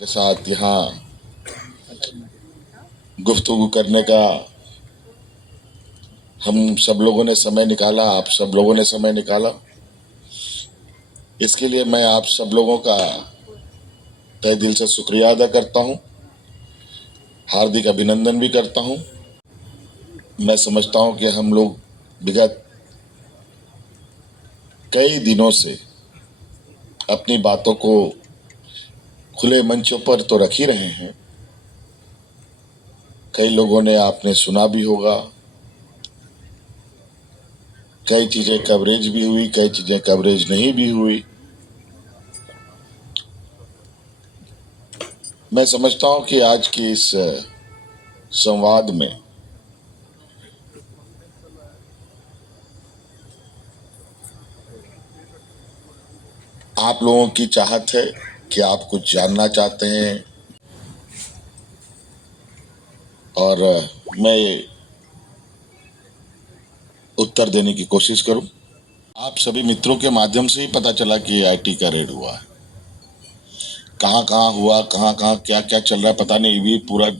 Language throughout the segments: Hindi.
के साथ यहाँ गुफ्तगू करने का हम सब लोगों ने समय निकाला, आप सब लोगों ने समय निकाला। इसके लिए मैं आप सब लोगों का तहे दिल से शुक्रिया अदा करता हूँ, हार्दिक अभिनंदन भी करता हूँ। मैं समझता हूँ कि हम लोग विगत कई दिनों से अपनी बातों को खुले मंचों पर तो रख ही रहे हैं। कई लोगों ने आपने सुना भी होगा, कई चीजें कवरेज भी हुई, कई चीजें कवरेज नहीं भी हुई। मैं समझता हूं कि आज की इस संवाद में आप लोगों की चाहत है कि आप कुछ जानना चाहते हैं और मैं उत्तर देने की कोशिश करूं। आप सभी मित्रों के माध्यम से ही पता चला कि आईटी का रेड हुआ है। कहां कहां हुआ, कहां कहां क्या क्या चल रहा है पता नहीं, भी पूरा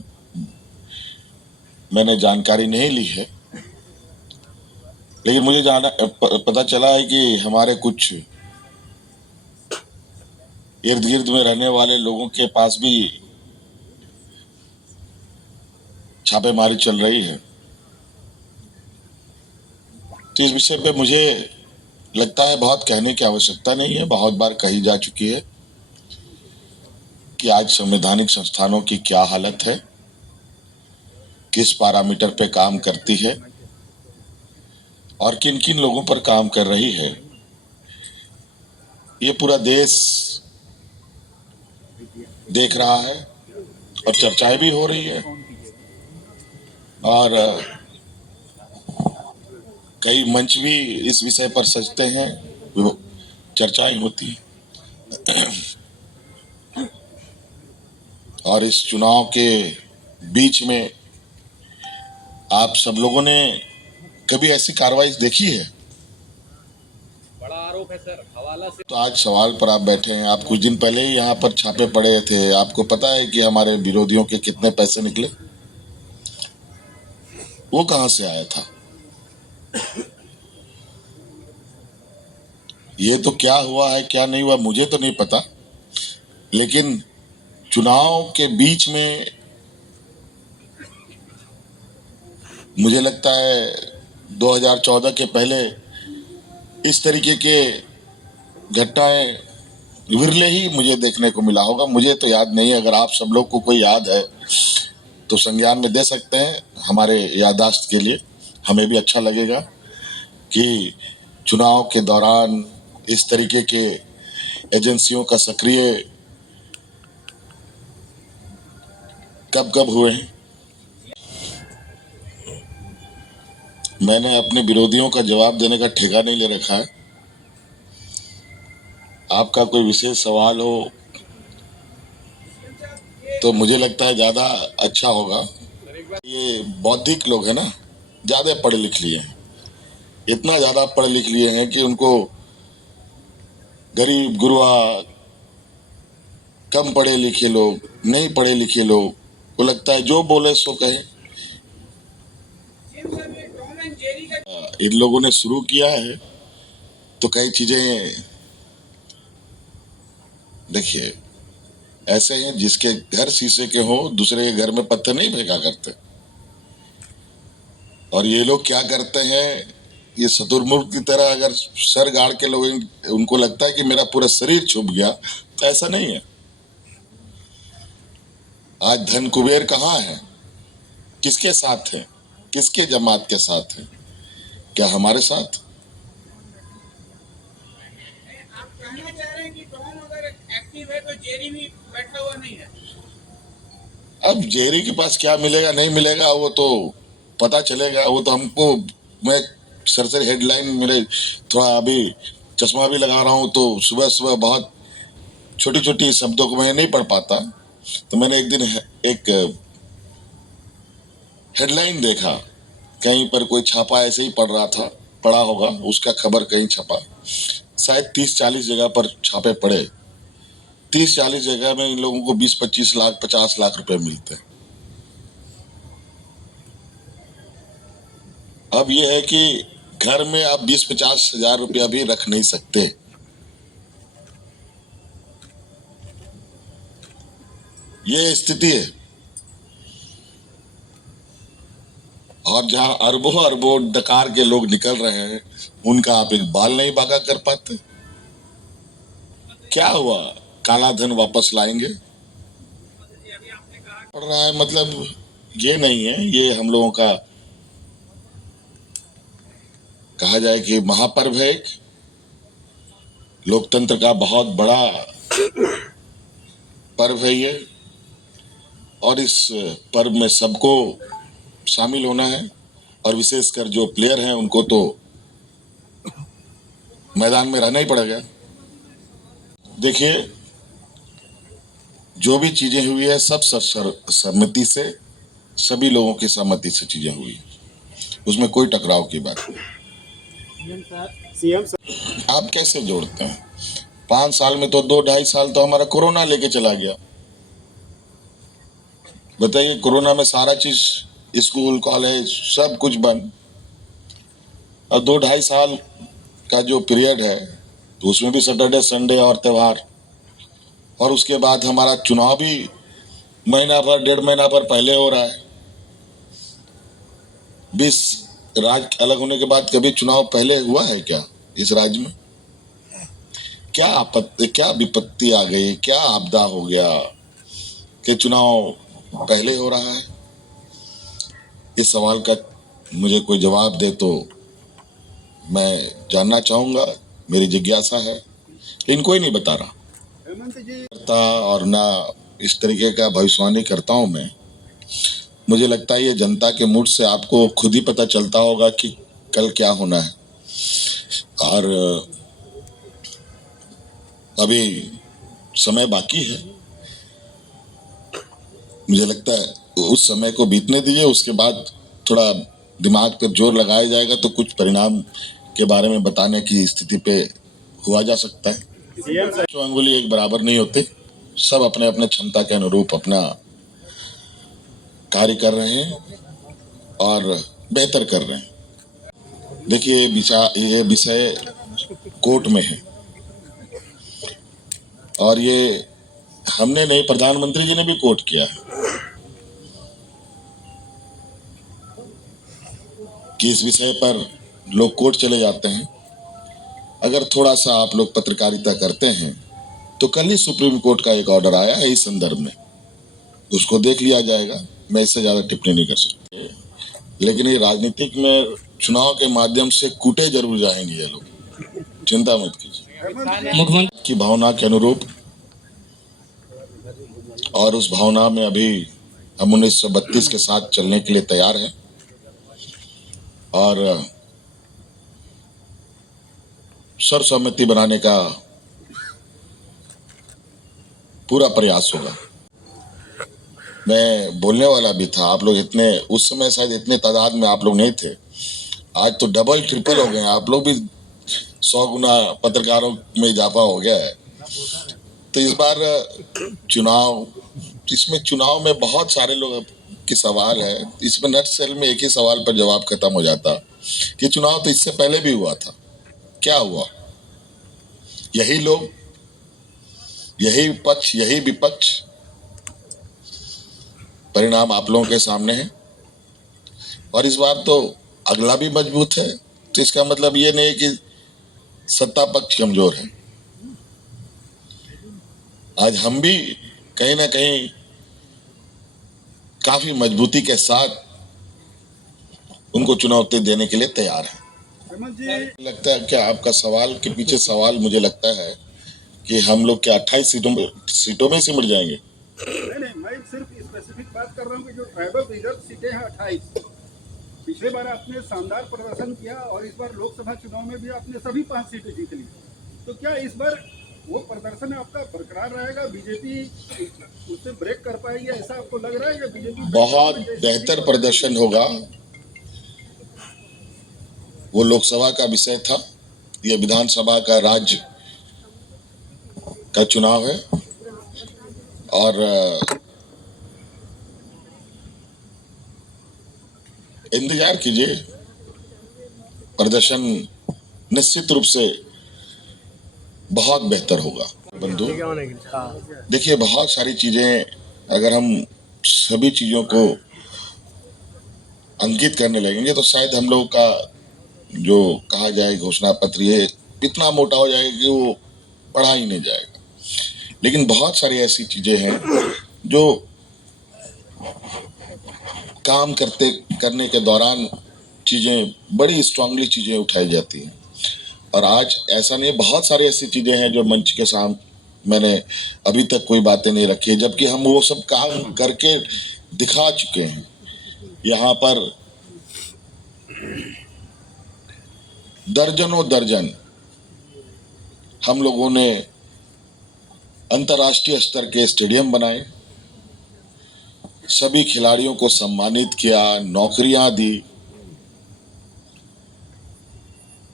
मैंने जानकारी नहीं ली है। लेकिन मुझे पता चला है कि हमारे कुछ इर्द गिर्द में रहने वाले लोगों के पास भी छापेमारी चल रही है। तो इस विषय पे मुझे लगता है बहुत कहने की आवश्यकता नहीं है, बहुत बार कही जा चुकी है कि आज संवैधानिक संस्थानों की क्या हालत है, किस पैरामीटर पे काम करती है और किन किन लोगों पर काम कर रही है। ये पूरा देश देख रहा है और चर्चाएं भी हो रही है और कई मंच भी इस विषय पर सजते हैं, चर्चाएं होती हैं। और इस चुनाव के बीच में आप सब लोगों ने कभी ऐसी कार्रवाई देखी है? बड़ा आरोप है सर, हवाला से। तो आज सवाल पर आप बैठे हैं। आप कुछ दिन पहले ही यहाँ पर छापे पड़े थे। आपको पता है कि हमारे विरोधियों के कितने पैसे निकले? वो कहां से आया था? ये तो क्या हुआ है क्या नहीं हुआ मुझे तो नहीं पता, लेकिन चुनाव के बीच में मुझे लगता है 2014 के पहले इस तरीके के घटनाएं विरले ही मुझे देखने को मिला होगा। मुझे तो याद नहीं है। अगर आप सब लोग को कोई याद है तो संज्ञान में दे सकते हैं। हमारे याददाश्त के लिए हमें भी अच्छा लगेगा कि चुनाव के दौरान इस तरीके के एजेंसियों का सक्रिय कब कब हुए हैं। मैंने अपने विरोधियों का जवाब देने का ठेका नहीं ले रखा है। आपका कोई विशेष सवाल हो तो मुझे लगता है ज्यादा अच्छा होगा। ये बौद्धिक लोग हैं ना, ज्यादा पढ़े लिख लिए हैं, इतना ज्यादा पढ़े लिख लिए हैं कि उनको गरीब गुरुआ, कम पढ़े लिखे लोग, नहीं पढ़े लिखे लोग को लगता है जो बोले सो कहे। इन लोगों ने शुरू किया है तो कई चीजें देखिए ऐसे हैं, जिसके घर शीशे के हो दूसरे के घर में पत्थर नहीं फेंका करते। और ये लोग क्या करते हैं, ये शतुरमुर्ग की तरह अगर सर गाड़ के लोग उनको लगता है कि मेरा पूरा शरीर छुप गया, तो ऐसा नहीं है। आज धन कुबेर कहाँ है, किसके साथ है, किसके जमात के साथ है? क्या हमारे साथ? आप कहना चाह रहे हैं कि टॉम अगर एक्टिव है तो जेरी भी बैठा हुआ नहीं है? अब जेरी के पास क्या मिलेगा नहीं मिलेगा वो तो पता चलेगा। वो तो हमको, मैं सरसरी हेडलाइन, मेरे थोड़ा अभी चश्मा भी लगा रहा हूँ तो सुबह सुबह बहुत छोटी छोटी शब्दों को मैं नहीं पढ़ पाता। तो मैंने एक दिन एक हेडलाइन देखा, कहीं पर कोई छापा ऐसे ही पढ़ रहा था, पढ़ा होगा उसका खबर कहीं छपा, शायद 30-40 जगह पर छापे पड़े 30-40 जगह में इन लोगों को 20-25 लाख 50 लाख रुपए मिलते हैं। अब ये है कि घर में आप 20-50 हजार रुपया भी रख नहीं सकते। ये स्थिति है। और जहां अरबों अरबों डकार के लोग निकल रहे हैं, उनका आप एक बाल नहीं बागा कर पाते। क्या हुआ? काला धन वापस लाएंगे पड़ रहा है। मतलब ये नहीं है, ये हम लोगों का कहा जाए कि महापर्व है। एक लोकतंत्र का बहुत बड़ा पर्व है ये, और इस पर्व में सबको शामिल होना है, और विशेषकर जो प्लेयर हैं उनको तो मैदान में रहना ही पड़ेगा। देखिए, जो भी चीजें हुई है सब सहमति से, सभी लोगों की सहमति से चीजें हुई, उसमें कोई टकराव की बात नहीं। आप कैसे जोड़ते हैं? 5 साल में तो 2-2.5 साल तो हमारा कोरोना लेके चला गया। बताइए, कोरोना में सारा चीज, स्कूल कॉलेज सब कुछ बंद, और 2-2.5 साल का जो पीरियड है तो उसमें भी सैटरडे संडे और त्योहार, और उसके बाद हमारा चुनाव भी महीना भर 1.5 महीना भर पहले हो रहा है। 20 राज्य अलग होने के बाद कभी चुनाव पहले हुआ है क्या इस राज्य में? क्या आपत्ति, क्या विपत्ति आ गई, क्या आपदा हो गया कि चुनाव पहले हो रहा है? इस सवाल का मुझे कोई जवाब दे तो मैं जानना चाहूंगा, मेरी जिज्ञासा है, लेकिन कोई नहीं बता रहा करता, और ना इस तरीके का भविष्यवाणी करता हूं मैं। मुझे लगता है ये जनता के मूड से आपको खुद ही पता चलता होगा कि कल क्या होना है, और अभी समय बाकी है। मुझे लगता है उस समय को बीतने दीजिए, उसके बाद थोड़ा दिमाग पर जोर लगाया जाएगा तो कुछ परिणाम के बारे में बताने की स्थिति पे हुआ जा सकता है। तो अंगुली एक बराबर नहीं होते, सब अपने अपने क्षमता के अनुरूप अपना कार्य कर रहे हैं और बेहतर कर रहे हैं। देखिए, ये विषय कोर्ट में है, और ये हमने नहीं, प्रधानमंत्री जी ने भी कोर्ट किया है कि इस विषय पर लोग कोर्ट चले जाते हैं। अगर थोड़ा सा आप लोग पत्रकारिता करते हैं तो कल ही सुप्रीम कोर्ट का एक ऑर्डर आया है इस संदर्भ में, उसको देख लिया जाएगा। मैं इससे ज्यादा टिप्पणी नहीं कर सकता, लेकिन ये राजनीतिक में चुनाव के माध्यम से कूटे जरूर जाएंगे ये लोग, चिंता मत कीजिए। मुख्यमंत्री की भावना के अनुरूप, और उस भावना में अभी हम 1932 के साथ चलने के लिए तैयार हैं, और सर्वसम्मति बनाने का पूरा प्रयास होगा। मैं बोलने वाला भी था, आप लोग इतने, उस समय शायद इतने तादाद में आप लोग नहीं थे, आज तो डबल ट्रिपल हो गए, आप लोग भी 100 गुना पत्रकारों में इजाफा हो गया है। तो इस बार चुनाव, इसमें चुनाव में बहुत सारे लोग के सवाल है, इसमें नटसेल में एक ही सवाल पर जवाब खत्म हो जाता कि चुनाव तो इससे पहले भी हुआ था, क्या हुआ? यही लोग, यही पक्ष, यही विपक्ष, परिणाम आप लोगों के सामने है। और इस बार तो अगला भी मजबूत है, तो इसका मतलब ये नहीं कि सत्ता पक्ष कमजोर है। आज हम भी कहीं ना कहीं काफी मजबूती के साथ उनको चुनौती देने के लिए तैयार है। लगता है क्या आपका सवाल के पीछे सवाल, मुझे लगता है कि हम लोग क्या 28 सीटों में सिमट जाएंगे? नहीं, मैं सिर्फ स्पेसिफिक बात कर रहा हूँ कि जो ट्राइबल रिजर्व सीटें हैं 28, पिछले बार आपने शानदार प्रदर्शन किया और इस बार लोकसभा चुनाव में भी आपने सभी 5 सीटें जीत ली। तो क्या इस बार वो प्रदर्शन आपका बरकरार रहेगा? बीजेपी उससे ब्रेक कर पाएगी, ऐसा आपको लग रहा है? या बीजेपी बहुत बेहतर प्रदर्शन होगा। वो लोकसभा का विषय था, ये विधानसभा का, राज्य का चुनाव है। और इंतजार कीजिए, प्रदर्शन निश्चित रूप से बहुत बेहतर होगा। बंधु, देखिए बहुत सारी चीजें, अगर हम सभी चीजों को अंकित करने लगेंगे तो शायद हम लोग का जो कहा जाए घोषणा पत्र ये इतना मोटा हो जाएगा कि वो पढ़ा ही नहीं जाएगा। लेकिन बहुत सारी ऐसी चीजें हैं जो काम करने के दौरान चीजें बड़ी स्ट्रांगली चीजें उठाई जाती हैं। और आज ऐसा नहीं, बहुत सारी ऐसी चीजें हैं जो मंच के सामने मैंने अभी तक कोई बातें नहीं रखी, जबकि हम वो सब काम करके दिखा चुके हैं। यहाँ पर दर्जनों दर्जन हम लोगों ने अंतर्राष्ट्रीय स्तर के स्टेडियम बनाए, सभी खिलाड़ियों को सम्मानित किया, नौकरियां दी,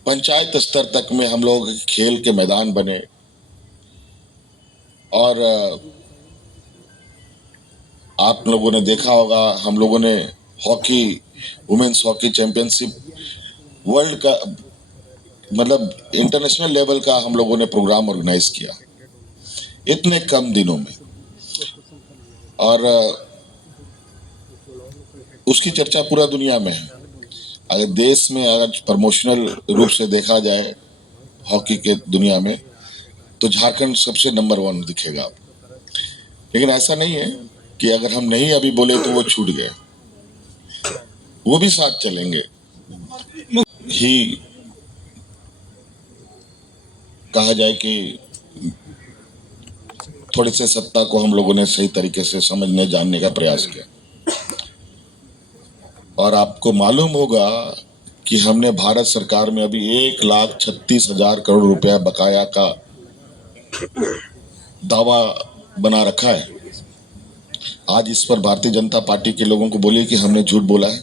पंचायत स्तर तक में हम लोग खेल के मैदान बने। और आप लोगों ने देखा होगा, हम लोगों ने hockey, women's hockey championship world का मतलब इंटरनेशनल लेवल का हम लोगों ने प्रोग्राम ऑर्गेनाइज किया इतने कम दिनों में। और उसकी चर्चा पूरा दुनिया में है। अगर देश में अगर प्रमोशनल रूप से देखा जाए हॉकी के दुनिया में तो झारखंड सबसे नंबर 1 दिखेगा। लेकिन ऐसा नहीं है कि अगर हम नहीं अभी बोले तो वो छूट गए, वो भी साथ चलेंगे ही। कहा जाए कि थोड़ी से सत्ता को हम लोगों ने सही तरीके से समझने जानने का प्रयास किया। और आपको मालूम होगा कि हमने भारत सरकार में अभी 1,36,000 करोड़ रुपया बकाया का दावा बना रखा है। आज इस पर भारतीय जनता पार्टी के लोगों को बोलिए कि हमने झूठ बोला है।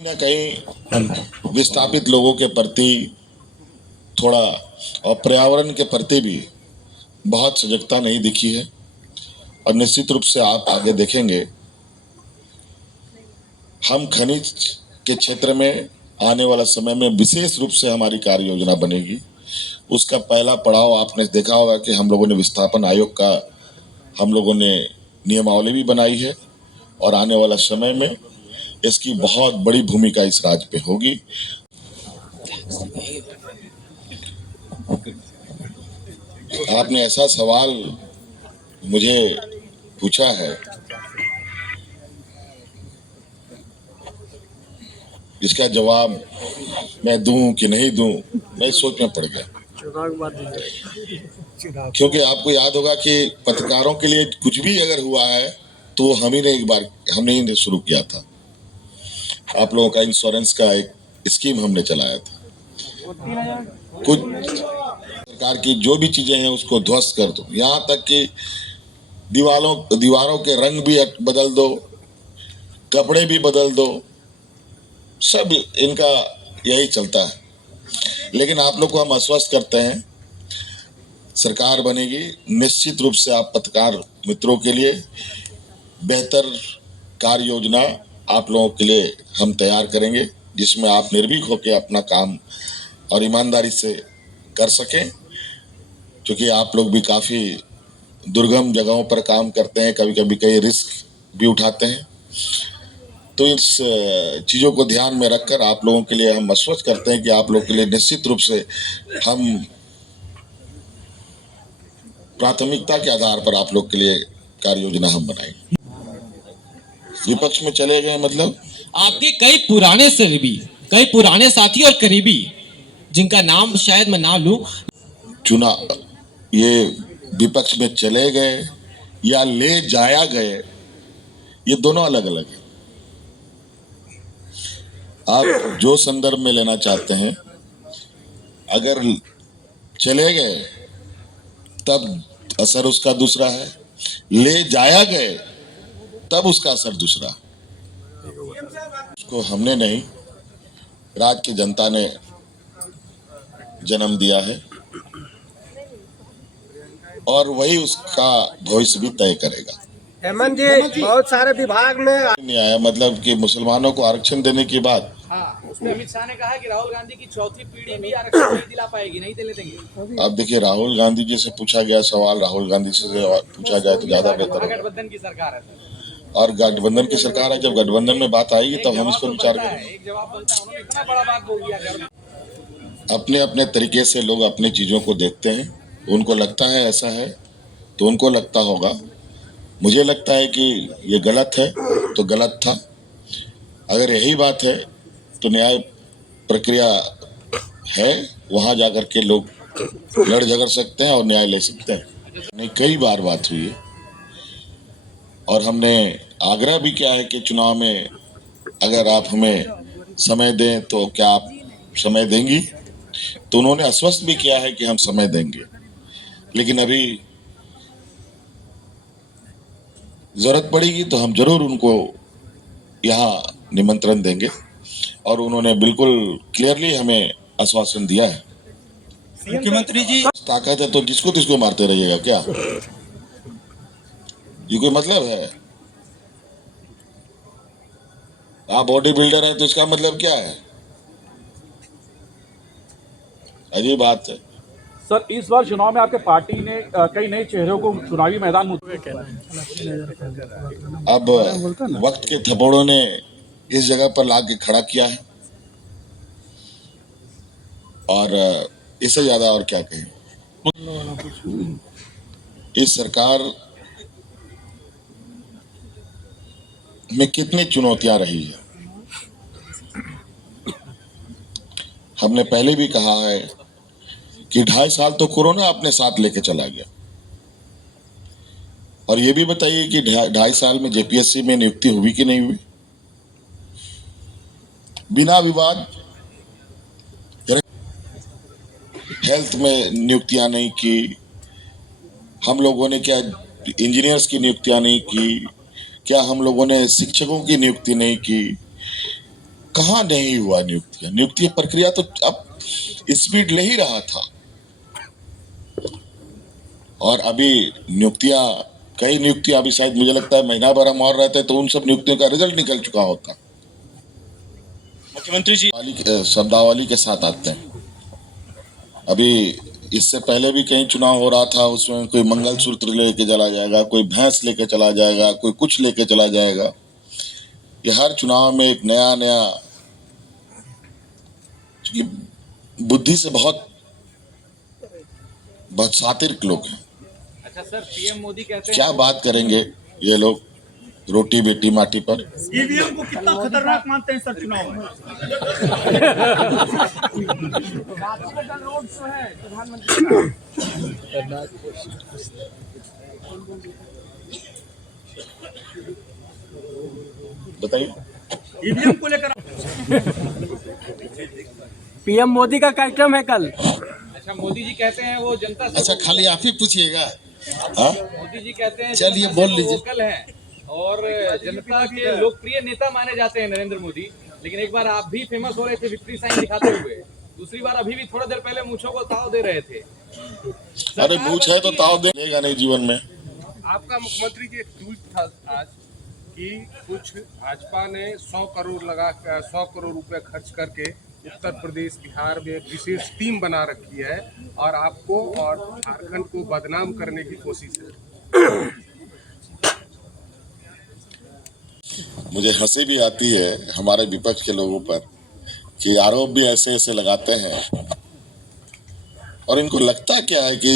न कहीं विस्थापित लोगों के प्रति थोड़ा और पर्यावरण के प्रति भी बहुत सजगता नहीं दिखी है। और निश्चित रूप से आप आगे देखेंगे, हम खनिज के क्षेत्र में आने वाला समय में विशेष रूप से हमारी कार्य योजना बनेगी। उसका पहला पड़ाव आपने देखा होगा कि हम लोगों ने विस्थापन आयोग का हम लोगों ने नियमावली भी बनाई है। और आने वाला समय में इसकी बहुत बड़ी भूमिका इस राज्य पे होगी। आपने ऐसा सवाल मुझे पूछा है, इसका जवाब मैं दूं कि नहीं दूं, मैं सोच में पड़ गया। क्योंकि आपको याद होगा कि पत्रकारों के लिए कुछ भी अगर हुआ है तो हमने ही शुरू किया था। आप लोगों का इंश्योरेंस का एक स्कीम हमने चलाया था। कुछ सरकार की जो भी चीजें हैं उसको ध्वस्त कर दो, यहाँ तक कि दीवारों के रंग भी बदल दो, कपड़े भी बदल दो, सब इनका यही चलता है। लेकिन आप लोग को हम आश्वस्त करते हैं, सरकार बनेगी, निश्चित रूप से आप पत्रकार मित्रों के लिए बेहतर कार्य योजना आप लोगों के लिए हम तैयार करेंगे, जिसमें आप निर्भीक होकर अपना काम और ईमानदारी से कर सकें। क्योंकि आप लोग भी काफ़ी दुर्गम जगहों पर काम करते हैं, कभी कभी कई रिस्क भी उठाते हैं। तो इस चीज़ों को ध्यान में रखकर आप लोगों के लिए हम आश्वस्त करते हैं कि आप लोगों के लिए निश्चित रूप से हम प्राथमिकता के आधार पर आप लोग के लिए कार्य योजना हम बनाएंगे। विपक्ष में चले गए मतलब आपके कई पुराने साथी और करीबी, जिनका नाम शायद मैं ना लूं, ये विपक्ष में चले गए या ले जाया गए, ये दोनों अलग अलग है। आप जो संदर्भ में लेना चाहते हैं, अगर चले गए तब असर उसका दूसरा है, ले जाया गए तब उसका असर दूसरा। उसको हमने नहीं, राज्य की जनता ने जन्म दिया है। और वही उसका भविष्य भी तय करेगा। हेमंत जी, बहुत सारे विभाग में नहीं आया मतलब कि मुसलमानों को आरक्षण देने के बाद हाँ, उसमें अमित शाह ने कहा कि राहुल गांधी की चौथी पीढ़ी भी आरक्षण नहीं दिला पाएगी, नहीं दिले देंगे। अब देखिए, राहुल गांधी जी से पूछा गया सवाल, राहुल गांधी से पूछा जाए तो ज्यादा बेहतर होगा। महागठबंधन की सरकार है सर। और गठबंधन की सरकार है, जब गठबंधन में बात आएगी तब हम इसको विचार करेंगे। एक जवाब बनता है, उन्होंने इतना बड़ा बात बोल दिया कि अपने अपने तरीके से लोग अपनी चीजों को देखते हैं, उनको लगता है ऐसा है तो उनको लगता होगा। मुझे लगता है कि ये गलत है तो गलत था। अगर यही बात है तो न्याय प्रक्रिया है, वहां जाकर के लोग लड़ झगड़ सकते हैं और न्याय ले सकते हैं। नहीं, कई बार बात हुई है और हमने आग्रह भी किया है कि चुनाव में अगर आप हमें समय दें तो क्या आप समय देंगी, तो उन्होंने आश्वस्त भी किया है कि हम समय देंगे। लेकिन अभी जरूरत पड़ेगी तो हम जरूर उनको यहाँ निमंत्रण देंगे और उन्होंने बिल्कुल क्लियरली हमें आश्वासन दिया है। मुख्यमंत्री जी, ताकत है तो जिसको तिसको मारते रहिएगा क्या? ये कोई मतलब है? आप बॉडी बिल्डर हैं तो इसका मतलब क्या है? अजीब बात है। सर, इस बार चुनाव में आपके पार्टी ने कई नए चेहरों को चुनावी मैदान में अब वक्त के थप्पड़ों ने इस जगह पर ला के खड़ा किया है और इससे ज्यादा और क्या कहें। इस सरकार में कितनी चुनौतियां रही है। हमने पहले भी कहा है कि 2.5 साल तो कोरोना अपने साथ लेके चला गया। और ये भी बताइए कि 2.5 साल में जेपीएससी में नियुक्ति हुई कि नहीं हुई? बिना विवाद। हेल्थ में नियुक्तियां नहीं की, हम लोगों ने क्या इंजीनियर्स की नियुक्तियां नहीं की, क्या हम लोगों ने शिक्षकों की नियुक्ति नहीं की? कहाँ नहीं हुआ नियुक्तियां? नियुक्ति प्रक्रिया तो अब स्पीड ले ही रहा था। और अभी नियुक्तियां, कई नियुक्तियां अभी शायद मुझे लगता है महीना भर हम और रहते तो उन सब नियुक्तियों का रिजल्ट निकल चुका होता। मुख्यमंत्री जी, शब्दावली के साथ आते हैं। अभी इससे पहले भी कहीं चुनाव हो रहा था, उसमें कोई मंगलसूत्र लेके चला जाएगा, कोई भैंस लेके चला जाएगा, कोई कुछ लेके चला जाएगा। ये हर चुनाव में एक नया नया, क्योंकि बुद्धि से बहुत शातिर लोग हैं। अच्छा सर, पीएम मोदी कहते हैं क्या बात करेंगे ये लोग रोटी बेटी माटी पर। ईवीएम को कितना खतरनाक मानते हैं सर चुनाव में? रोड शो है प्रधानमंत्री बताइए। ईवीएम को लेकर पीएम मोदी का कार्यक्रम है कल। अच्छा, मोदी जी कहते हैं वो जनता से अच्छा, खाली आप ही पूछिएगा। हाँ, मोदी जी कहते हैं चलिए, जनता बोल से लीजिए। वोकल हैं और जनता के लोकप्रिय नेता माने जाते हैं नरेंद्र मोदी। लेकिन एक बार आप भी फेमस हो रहे थे विक्ट्री साइन दिखाते हुए, दूसरी बार अभी भी थोड़ा देर पहले मूंछों को ताव दे रहे थे। अरे मूछ है तो ताव देगा नहीं जीवन में। आपका मुख्यमंत्री जी एक ट्वीट था आज कि कुछ भाजपा ने 100 करोड़ रुपए खर्च करके उत्तर प्रदेश बिहार में एक विशेष टीम बना रखी है और आपको और झारखंड को बदनाम करने की कोशिश है। मुझे हंसी भी आती है हमारे विपक्ष के लोगों पर कि आरोप भी ऐसे ऐसे लगाते हैं और इनको लगता क्या है कि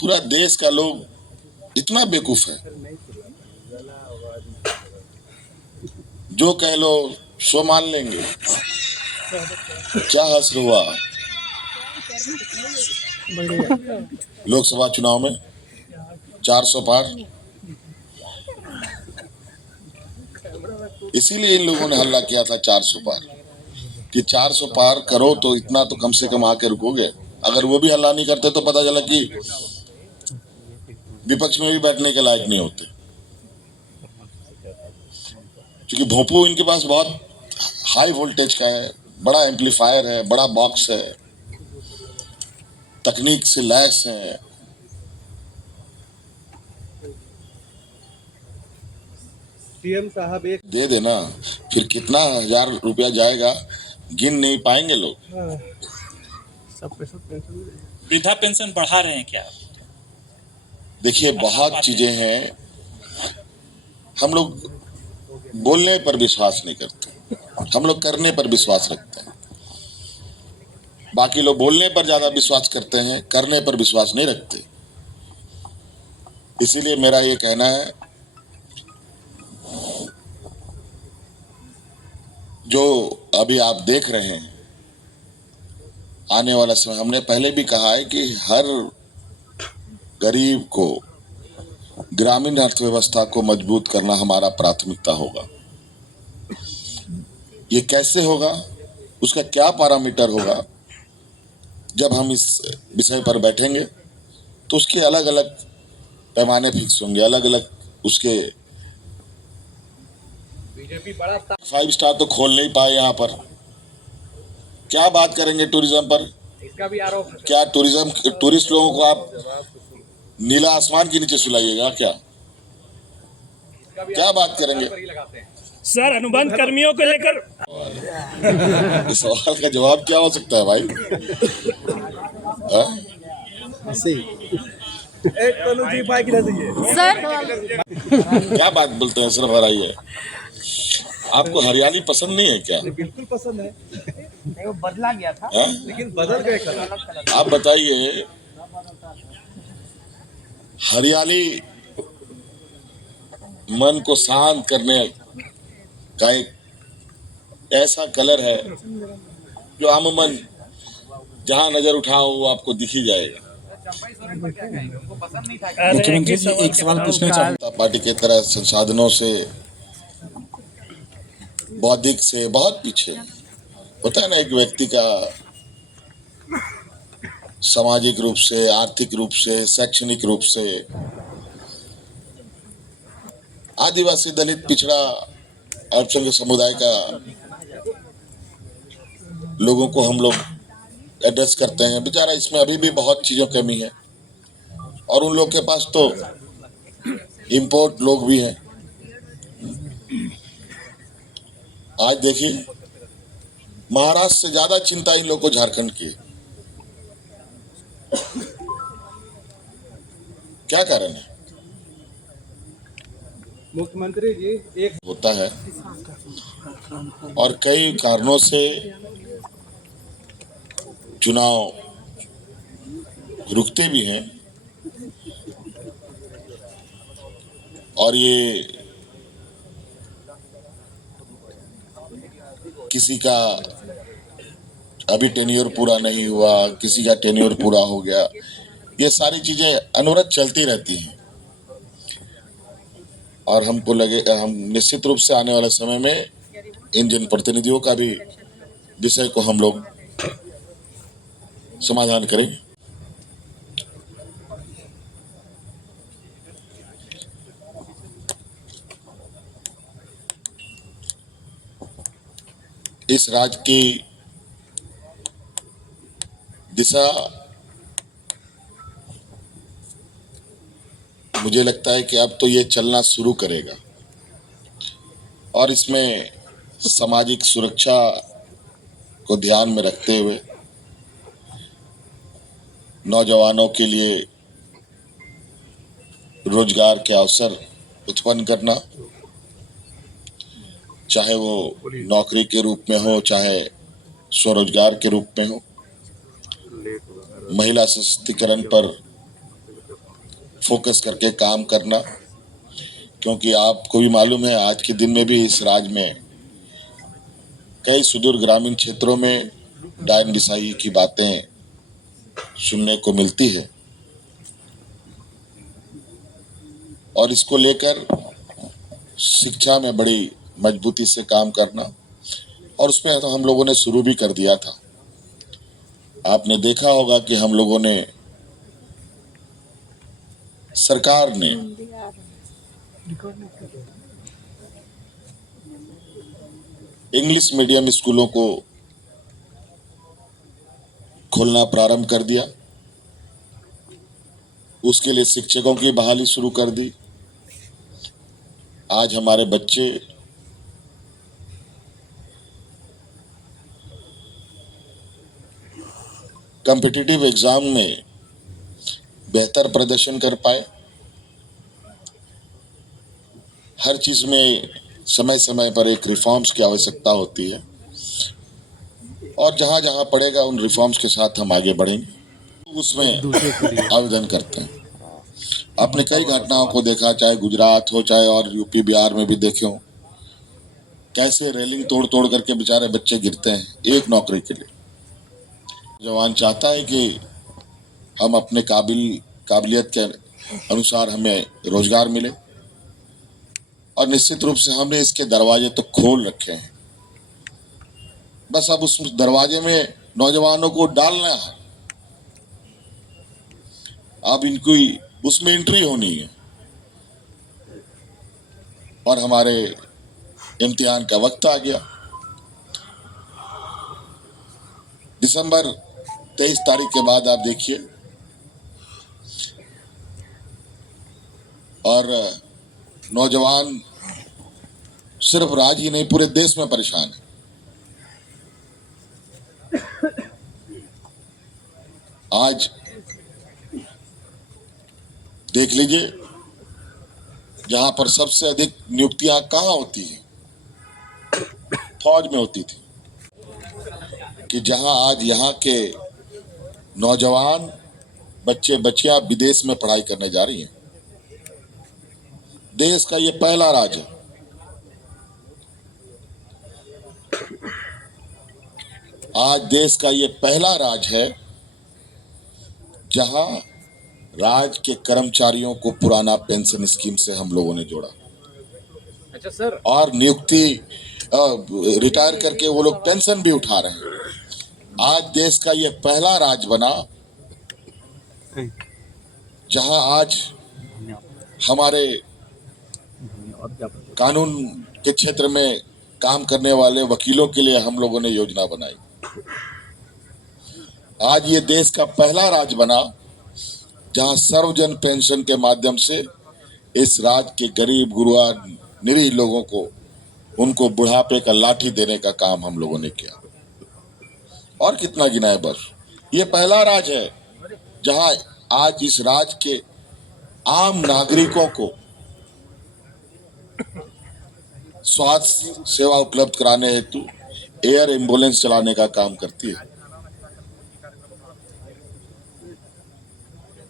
पूरा देश का लोग इतना बेवकूफ है, जो कह लो सो मान लेंगे। क्या हश्र हुआ लोकसभा चुनाव में 400 पार। इसीलिए इन लोगों ने हल्ला किया था 400 पार, कि 400 पार करो तो इतना तो कम से कम आके रुकोगे। अगर वो भी हल्ला नहीं करते तो पता चला कि विपक्ष में भी बैठने के लायक नहीं होते, क्योंकि भोंपू इनके पास बहुत हाई वोल्टेज का है, बड़ा एम्पलीफायर है, बड़ा बॉक्स है, तकनीक से लैस है, सीएम साहब एक दे देना, फिर कितना हजार रुपया जाएगा गिन नहीं पाएंगे लोग। वृद्धा पेंशन बढ़ा रहे हैं क्या? देखिए बहुत चीजें हैं, हम लोग बोलने पर विश्वास नहीं करते, हम लोग करने पर विश्वास रखते हैं। बाकी लोग बोलने पर ज्यादा विश्वास करते हैं, करने पर विश्वास नहीं रखते। इसीलिए मेरा ये कहना है, जो अभी आप देख रहे हैं आने वाला समय, हमने पहले भी कहा है कि हर गरीब को, ग्रामीण अर्थव्यवस्था को मजबूत करना हमारा प्राथमिकता होगा। ये कैसे होगा, उसका क्या पैरामीटर होगा, जब हम इस विषय पर बैठेंगे तो उसके अलग अलग पैमाने फिक्स होंगे, अलग अलग उसके। बीजेपी बड़ा 5 स्टार तो खोल नहीं पाए यहाँ पर, क्या बात करेंगे टूरिज्म पर? इसका भी आरोप है। क्या टूरिस्ट लोगों को आप नीला आसमान के नीचे सुलाइएगा क्या? इसका भी क्या आरोप बात करेंगे? पर ही लगाते हैं। सर, अनुबंध कर्मियों को लेकर इस सवाल का जवाब क्या हो सकता है भाई? हाँ? क्या बात बोलते हैं सर, हराइए। आपको हरियाली पसंद नहीं है क्या? बिल्कुल पसंद है। वो बदला गया था, हाँ? लेकिन बदल गए। आप बताइए, हरियाली मन को शांत करने का एक ऐसा कलर है जो अमूमन जहां नजर उठाओ वो आपको दिख ही जाएगा। चंपाई सोरेन पर क्या कहेंगे? उनको पसंद नहीं था। मुख्यमंत्री जी एक सवाल पूछना चाहूंगा। जनता पार्टी की तरह संसाधनों से, बौद्धिक से बहुत पीछे होता है ना एक व्यक्ति का, सामाजिक रूप से, आर्थिक रूप से, शैक्षणिक रूप से। आदिवासी, दलित, पिछड़ा, अल्पसंख्यक समुदाय का लोगों को हम लोग एड्रेस करते हैं। बेचारा इसमें अभी भी बहुत चीजों की कमी है, और उन लोग के पास तो इंपोर्ट लोग भी हैं। आज देखिए, महाराष्ट्र से ज्यादा चिंता इन लोग को झारखंड की है। क्या कारण है? मुख्यमंत्री जी एक होता है, और कई कारणों से चुनाव रुकते भी हैं, और ये किसी का अभी टेन्योर पूरा नहीं हुआ, किसी का टेन्योर पूरा हो गया, ये सारी चीजें अनवरत चलती रहती हैं। और हमको लगे, हम निश्चित रूप से आने वाले समय में इन जनप्रतिनिधियों का भी विषय को हम लोग समाधान करेंगे। इस राज्य की दिशा मुझे लगता है कि अब तो ये चलना शुरू करेगा, और इसमें सामाजिक सुरक्षा को ध्यान में रखते हुए नौजवानों के लिए रोजगार के अवसर उत्पन्न करना, चाहे वो नौकरी के रूप में हो, चाहे स्वरोजगार के रूप में हो, महिला सशक्तिकरण पर फोकस करके काम करना। क्योंकि आपको भी मालूम है, आज के दिन में भी इस राज्य में कई सुदूर ग्रामीण क्षेत्रों में डायन बिसाई की बातें सुनने को मिलती है, और इसको लेकर शिक्षा में बड़ी मजबूती से काम करना, और उसमें तो हम लोगों ने शुरू भी कर दिया था। आपने देखा होगा कि हम लोगों ने, सरकार ने इंग्लिश मीडियम स्कूलों को खोलना प्रारंभ कर दिया, उसके लिए शिक्षकों की बहाली शुरू कर दी। आज हमारे बच्चे कॉम्पिटिटिव एग्जाम में बेहतर प्रदर्शन कर पाए। हर चीज में समय समय पर एक रिफॉर्म्स की आवश्यकता होती है और जहां जहां पड़ेगा उन रिफॉर्म्स के साथ हम आगे बढ़ेंगे। उसमें आवेदन करते हैं। आपने कई घटनाओं को देखा, चाहे गुजरात हो चाहे और यूपी बिहार में भी देखे हो, कैसे रेलिंग तोड़ तोड़ करके बेचारे बच्चे गिरते हैं एक नौकरी के लिए। जवान चाहता है कि हम अपने काबिलियत के अनुसार हमें रोजगार मिले और निश्चित रूप से हमने इसके दरवाजे तो खोल रखे हैं। बस अब उस दरवाजे में नौजवानों को डालना है। अब इनको उसमें एंट्री होनी है और हमारे इम्तिहान का वक्त आ गया। दिसंबर 23 तारीख के बाद आप देखिए और नौजवान सिर्फ राज्य ही नहीं पूरे देश में परेशान है। आज देख लीजिए, जहां पर सबसे अधिक नियुक्तियां कहां होती है, फौज में होती थी, कि जहां आज यहां के नौजवान बच्चे बच्चियां विदेश में पढ़ाई करने जा रही हैं। देश का ये पहला राज्य है आज देश का ये पहला राज्य है जहां राज्य के कर्मचारियों को पुराना पेंशन स्कीम से हम लोगों ने जोड़ा। अच्छा सर, और नियुक्ति रिटायर करके वो लोग पेंशन भी उठा रहे हैं। आज देश का ये पहला राज्य बना जहां आज हमारे कानून के क्षेत्र में काम करने वाले वकीलों के लिए हम लोगों ने योजना बनाई। आज ये देश का पहला राज्य बना जहां सर्वजन पेंशन के माध्यम से इस राज्य के गरीब गुरुआ निरीह लोगों को उनको बुढ़ापे का लाठी देने का काम हम लोगों ने किया। और कितना गिनाए, बस ये पहला राज्य है जहां आज इस राज्य के आम नागरिकों को स्वास्थ्य सेवा उपलब्ध कराने हेतु एयर एम्बुलेंस चलाने का काम करती है।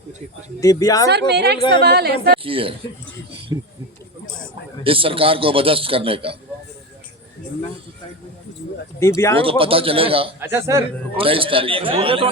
सर मेरा एक सवाल है सर। की है इस सरकार को बर्दाश्त करने का, वो तो पता चलेगा अच्छा सर 23 तारीख को।